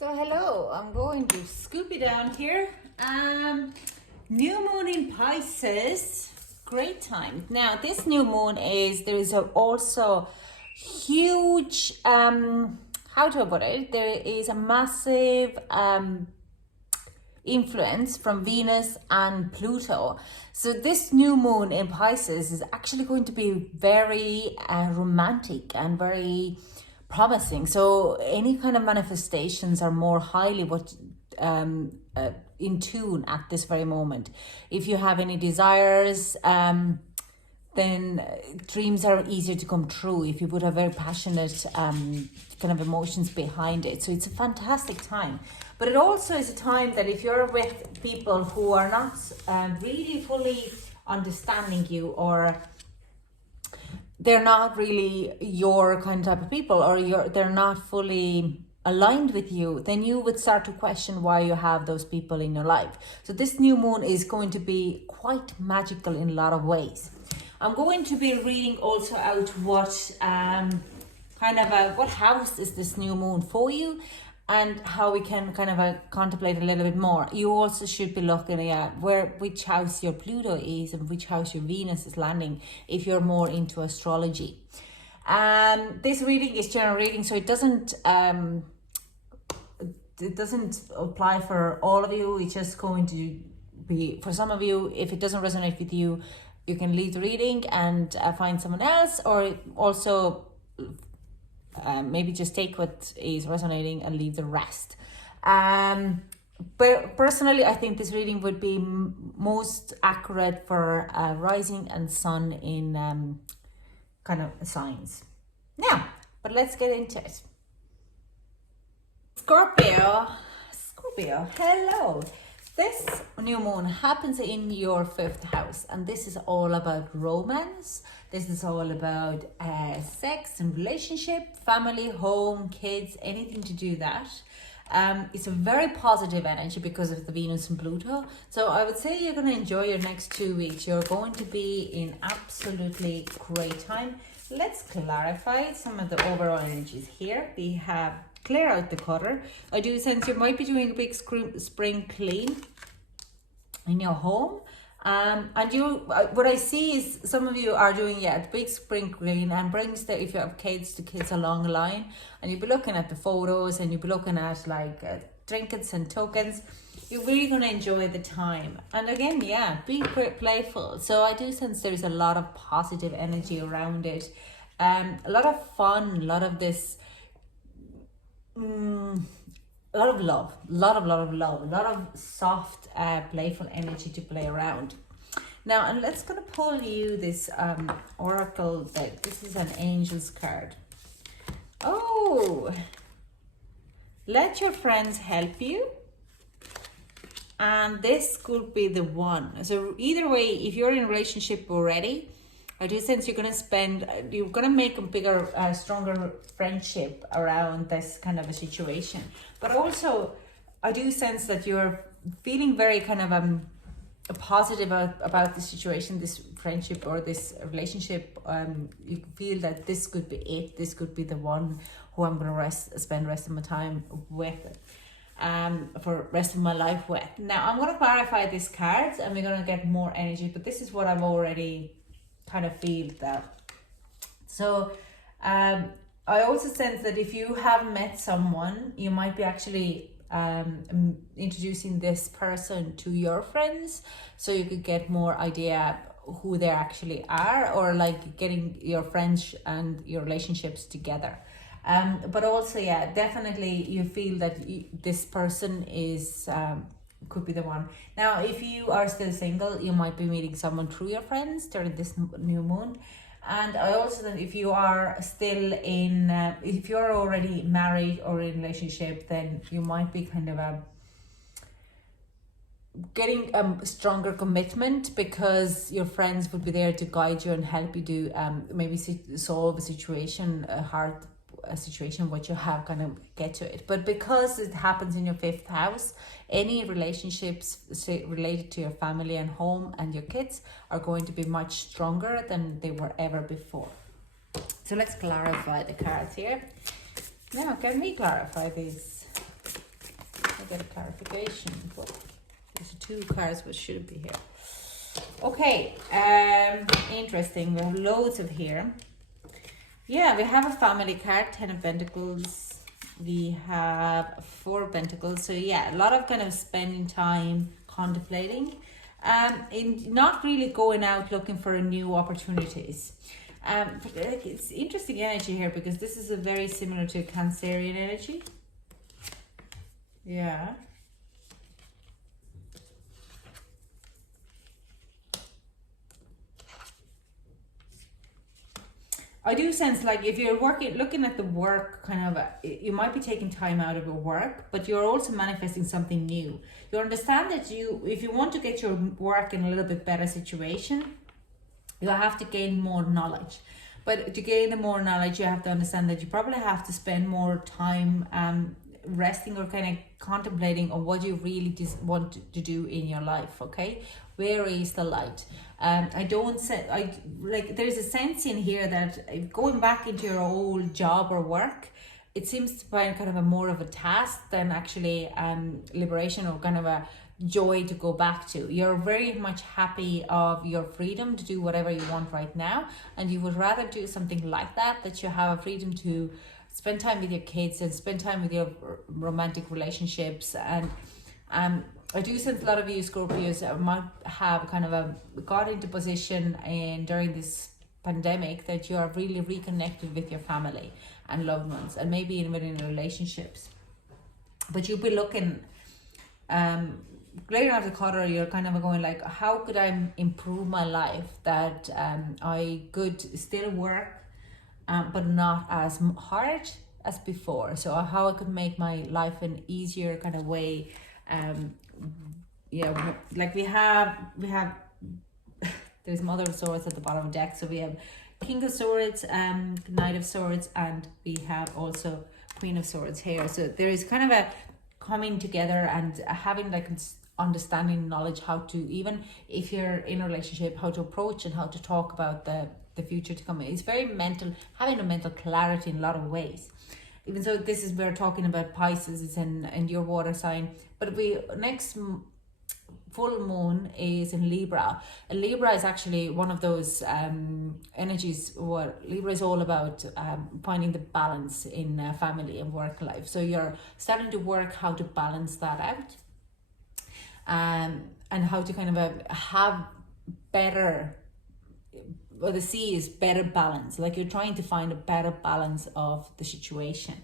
So hello, I'm going to scoop it down here. New moon in Pisces, great time. Now this new moon there is also huge, how to put it, there is a massive influence from Venus and Pluto. So this new moon in Pisces is actually going to be very romantic and very promising. So any kind of manifestations are more highly in tune at this very moment. If you have any desires, then dreams are easier to come true if you put a very passionate kind of emotions behind it. So it's a fantastic time. But it also is a time that if you're with people who are not really fully understanding you, or they're not really your kind of type of people, or they're not fully aligned with you, then you would start to question why you have those people in your life. So this new moon is going to be quite magical in a lot of ways. I'm going to be reading also out what what house is this new moon for you, and how we can kind of contemplate a little bit more. You also should be looking at which house your Pluto is and which house your Venus is landing if you're more into astrology. This reading is general reading, so it doesn't apply for all of you. It's just going to be for some of you. If it doesn't resonate with you, you can leave the reading and find someone else, or also maybe just take what is resonating and leave the rest. But personally, I think this reading would be most accurate for rising and sun in kind of signs. Now, but let's get into it. Scorpio, hello. This new moon happens in your 5th house, and this is all about romance. This is all about sex and relationship, family, home, kids, anything to do that. It's a very positive energy because of the Venus and Pluto. So I would say you're going to enjoy your next 2 weeks. You're going to be in absolutely great time. Let's clarify some of the overall energies here. We have clear out the clutter. I do sense you might be doing a big spring clean in your home. And what I see is some of you are doing the big spring clean, and brings if you have kids, the kids along the line, and you'll be looking at the photos, and you'll be looking at trinkets and tokens. You're really going to enjoy the time. And again, be playful. So I do sense there's a lot of positive energy around it, a lot of fun, a lot of this a lot of love, a lot of soft, playful energy to play around. Now, and let's gonna pull you this oracle deck. This is an angel's card. Oh, let your friends help you, and this could be the one. So either way, if you're in a relationship already, I do sense you're gonna make a bigger, stronger friendship around this kind of a situation. But also, I do sense that you're feeling very kind of positive about the situation, this friendship or this relationship. You feel that this could be it. This could be the one who I'm gonna spend the rest of my time with. For rest of my life with. Now I'm gonna clarify these cards, and we're gonna get more energy. But this is what I've already kind of feel that. So I also sense that if you have met someone, you might be actually introducing this person to your friends, so you could get more idea who they actually are, or getting your friends and your relationships together. But also, definitely you feel that this person is could be the one. Now, if you are still single, you might be meeting someone through your friends during this new moon. And I also think if you are still if you're already married or in a relationship, then you might be kind of getting a stronger commitment, because your friends would be there to guide you and help you do maybe solve a situation, a situation what you have, kind of get to it. But because it happens in your 5th house, any relationships related to your family and home and your kids are going to be much stronger than they were ever before. So let's clarify the cards here. Now, can we clarify these? get a clarification. There's 2 cards, but should it be here? Okay, interesting. We have loads of here. Yeah, we have a family card, 10 of Pentacles. We have 4 of Pentacles. So yeah, a lot of kind of spending time contemplating. In not really going out looking for new opportunities. But it's interesting energy here because this is a very similar to Cancerian energy. Yeah. I do sense like if you're looking at the work kind of, you might be taking time out of your work, but you're also manifesting something new. You understand that if you want to get your work in a little bit better situation, you have to gain more knowledge. But to gain the more knowledge, you have to understand that you probably have to spend more time resting or kind of contemplating on what you really just want to do in your life. Okay, where is the light? There's a sense in here that going back into your old job or work, it seems to find kind of a more of a task than actually liberation or kind of a joy to go back to. You're very much happy of your freedom to do whatever you want right now, and you would rather do something like that you have a freedom to spend time with your kids and spend time with your romantic relationships. And I do sense a lot of you Scorpios might have kind of got into position during this pandemic that you are really reconnected with your family and loved ones, and maybe even within relationships. But you'll be looking later after the quarter, you're kind of going like, how could I improve my life that I could still work but not as hard as before. So how I could make my life an easier kind of way. Like we have there's Mother of Swords at the bottom of the deck. So we have King of Swords, Knight of Swords, and we have also Queen of Swords here. So there is kind of a coming together and having like understanding knowledge how to, even if you're in a relationship, how to approach and how to talk about the future to come. It's very mental, having a mental clarity in a lot of ways. Even so, this is, we're talking about Pisces, it's in your water sign, but next full moon is in Libra. And Libra is actually one of those energies. What Libra is all about, finding the balance in family and work life. So you're starting to work how to balance that out, and how to kind of have better, well, the C is better balance. Like you're trying to find a better balance of the situation.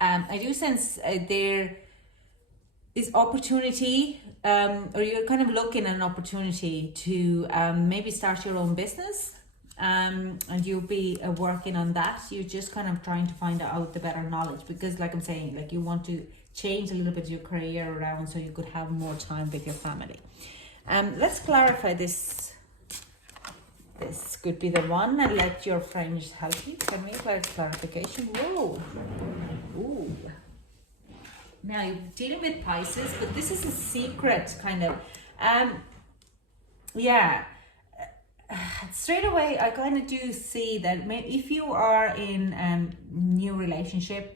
I do sense there is opportunity, or you're kind of looking at an opportunity to maybe start your own business, and you'll be working on that. You're just kind of trying to find out the better knowledge, because like I'm saying, like you want to change a little bit your career around so you could have more time with your family. Let's clarify this. This could be the one, and let your friends help you. Can we get clarification? Whoa. Ooh. Now you're dealing with Pisces, but this is a secret kind of. Straight away, I kind of do see that if you are in a new relationship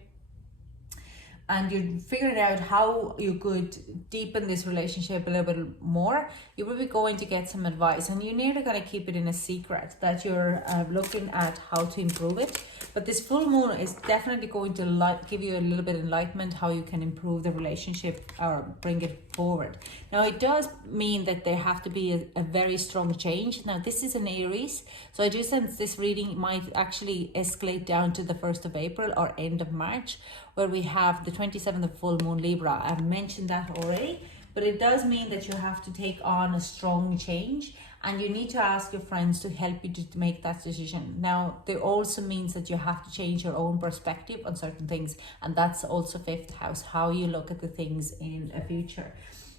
and you're figuring out how you could deepen this relationship a little bit more, you will be going to get some advice, and you're nearly going to keep it in a secret that you're looking at how to improve it. But this full moon is definitely going to give you a little bit of enlightenment how you can improve the relationship or bring it forward. Now it does mean that there have to be a very strong change. Now this is an Aries, so I do sense this reading might actually escalate down to the 1st of April or end of March, where we have the 27th of full moon Libra. I've mentioned that already, but it does mean that you have to take on a strong change, and you need to ask your friends to help you to make that decision. Now, it also means that you have to change your own perspective on certain things, and that's also 5th house, how you look at the things in the future.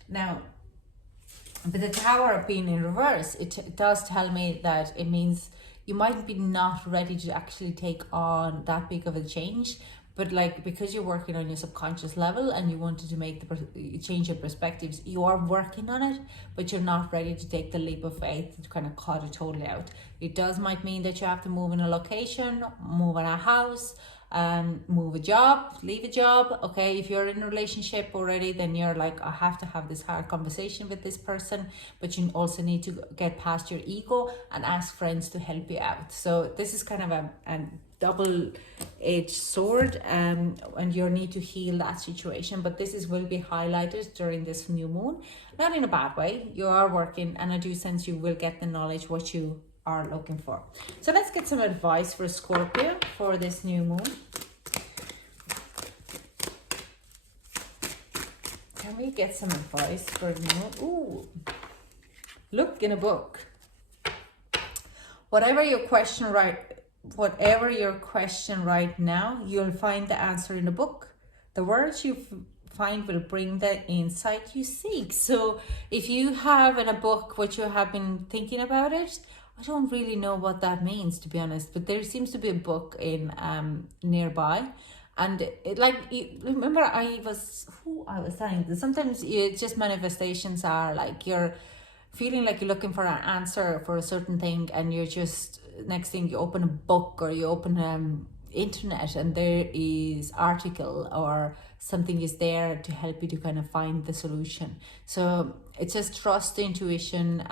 Now, with the Tower being in reverse, it does tell me that it means you might be not ready to actually take on that big of a change, but like because you're working on your subconscious level and you wanted to make change your perspectives, you are working on it, but you're not ready to take the leap of faith to kind of cut it totally out. It might mean that you have to move in a location, move in a house, move a job, leave a job. Okay, if you're in a relationship already, then you're like, I have to have this hard conversation with this person, but you also need to get past your ego and ask friends to help you out. So this is kind of a double-edged sword, and you need to heal that situation. But this will be highlighted during this new moon, not in a bad way. You are working, and I do sense you will get the knowledge what you are looking for. So let's get some advice for Scorpio for this new moon. Can we get some advice for the moon? Ooh, look in a book. Whatever your question right now, you'll find the answer in the book. The words you find will bring the insight you seek. So if you have in a book what you have been thinking about it, I don't really know what that means, to be honest, but there seems to be a book in nearby. And remember I was saying that sometimes it's just manifestations are like you're feeling like you're looking for an answer for a certain thing, and you're just, next thing you open a book or you open internet and there is article or something is there to help you to kind of find the solution. So it's just trust the intuition,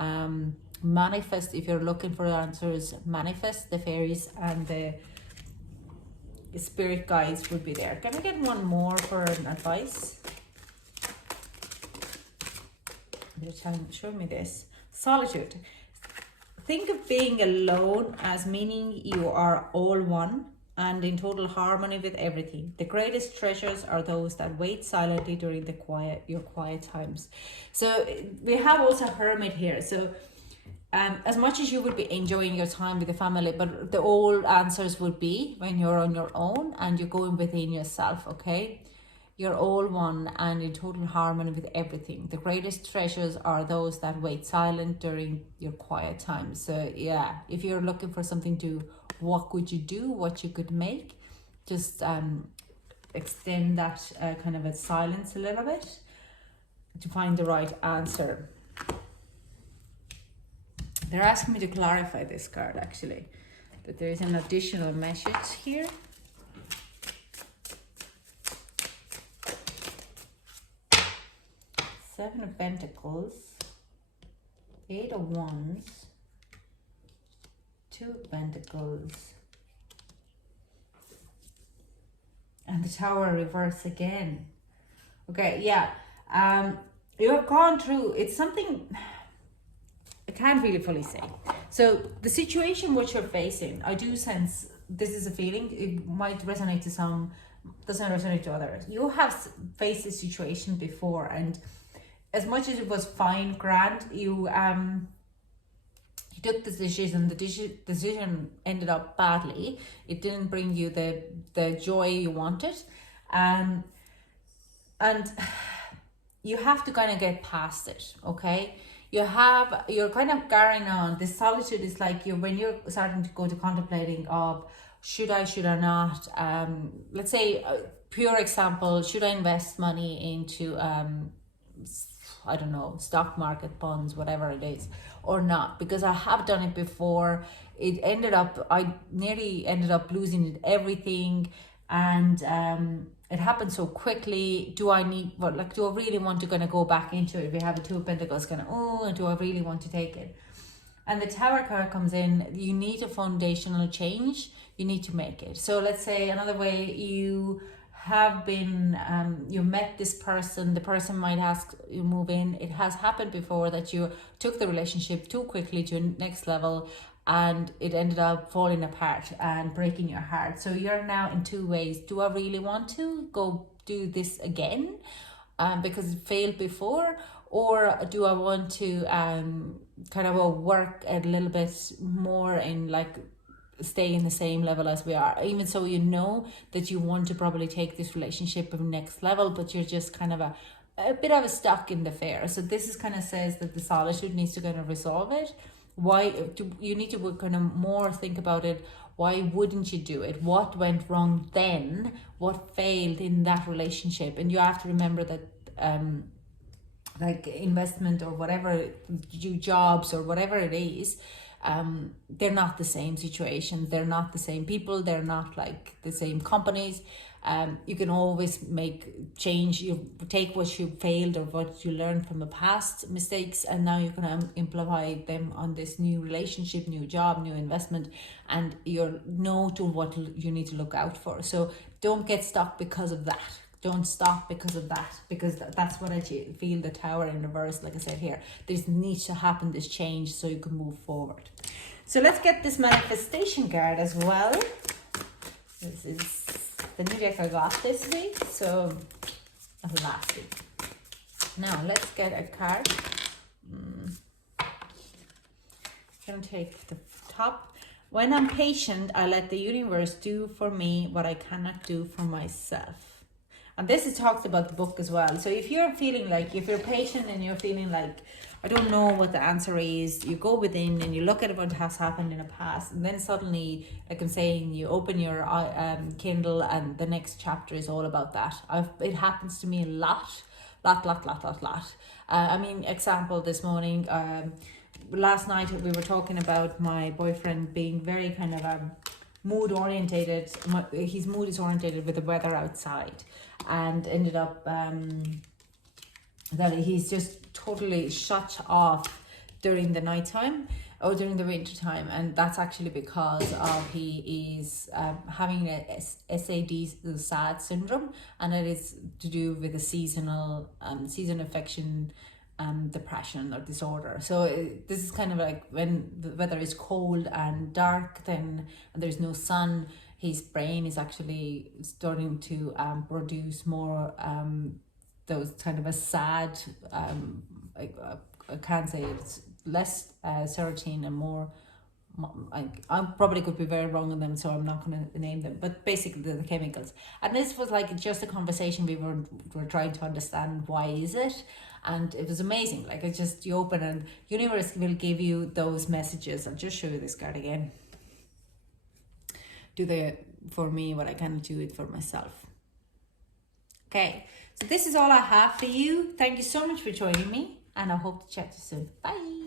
manifest. If you're looking for answers, manifest. The fairies and the spirit guides would be there. Can I get one more for an advice? Show me this. Solitude. Think of being alone as meaning you are all one and in total harmony with everything. The greatest treasures are those that wait silently during your quiet times. So we have also Hermit here. So as much as you would be enjoying your time with the family, but the all answers would be when you're on your own and you're going within yourself, okay? You're all one and in total harmony with everything. The greatest treasures are those that wait silent during your quiet times. So yeah, if you're looking for something to, what could you do, what you could make, just extend that kind of a silence a little bit to find the right answer. They're asking me to clarify this card actually, that there is an additional message here. Seven of Pentacles, Eight of Wands, Two of Pentacles, and the Tower reverse again. Okay, yeah, you have gone through, it's something I can't really fully say. So the situation which you're facing, I do sense this is a feeling, it might resonate to some, doesn't resonate to others. You have faced this situation before, and as much as it was fine, grand, you took this decision. The decision ended up badly. It didn't bring you the joy you wanted, and you have to kind of get past it. Okay, you're kind of carrying on. This solitude is like when you're starting to go to contemplating of should I not. Let's say pure example: should I invest money into I don't know, stock market, bonds, whatever it is, or not, because I have done it before. I nearly ended up losing everything, and it happened so quickly. Do I really want to kind of go back into it? If we have a Two of Pentacles, kind of, do I really want to take it? And the Tower card comes in. You need a foundational change. You need to make it. So let's say another way, you have been you met this person, the person might ask you move in. It has happened before that you took the relationship too quickly to a next level and it ended up falling apart and breaking your heart. So you're now in two ways. Do I really want to go do this again because it failed before, or do I want to kind of work a little bit more in like stay in the same level as we are, even so you know that you want to probably take this relationship to the next level, but you're just kind of a bit of a stuck in the fair. So this is kind of says that the solitude needs to kind of resolve it. Why do you need to kind of more think about it? Why wouldn't you do it? What went wrong then? What failed in that relationship? And you have to remember that like investment or whatever, jobs or whatever it is, they're not the same situations, they're not the same people, they're not like the same companies. You can always make change. You take what you failed or what you learned from the past mistakes, and now you can implement them on this new relationship, new job, new investment, and you know to what you need to look out for. So don't get stuck because of that. Don't stop because of that, because that's what I feel the Tower in reverse, like I said here. There's needs to happen this change so you can move forward. So let's get this manifestation card as well. This is the new deck I got this week, so last week. Now let's get a card. I'm gonna take the top. When I'm patient, I let the universe do for me what I cannot do for myself. And this is talked about the book as well. So if you're feeling like, if you're patient and you're feeling like, I don't know what the answer is, you go within and you look at what has happened in the past, and then suddenly, like I'm saying, you open your Kindle and the next chapter is all about that. It happens to me a lot. I mean, example this morning, last night we were talking about my boyfriend being very kind of mood orientated. His mood is orientated with the weather outside, and ended up that he's just totally shut off during the nighttime or during the winter time, and that's actually because of he is having a SAD syndrome, and it is to do with a seasonal season affection depression or disorder. So this is kind of like when the weather is cold and dark, then and there's no sun, his brain is actually starting to produce more those kind of a sad I can't say it's less serotonin and more, I probably could be very wrong on them, so I'm not going to name them, but basically the chemicals. And this was like just a conversation we were trying to understand why is it, and it was amazing. Like it's just, you open and universe will give you those messages. I'll just show you this card again. Do they for me what I cannot do it for myself. Okay, so this is all I have for you. Thank you so much for joining me, and I hope to chat to you soon. Bye.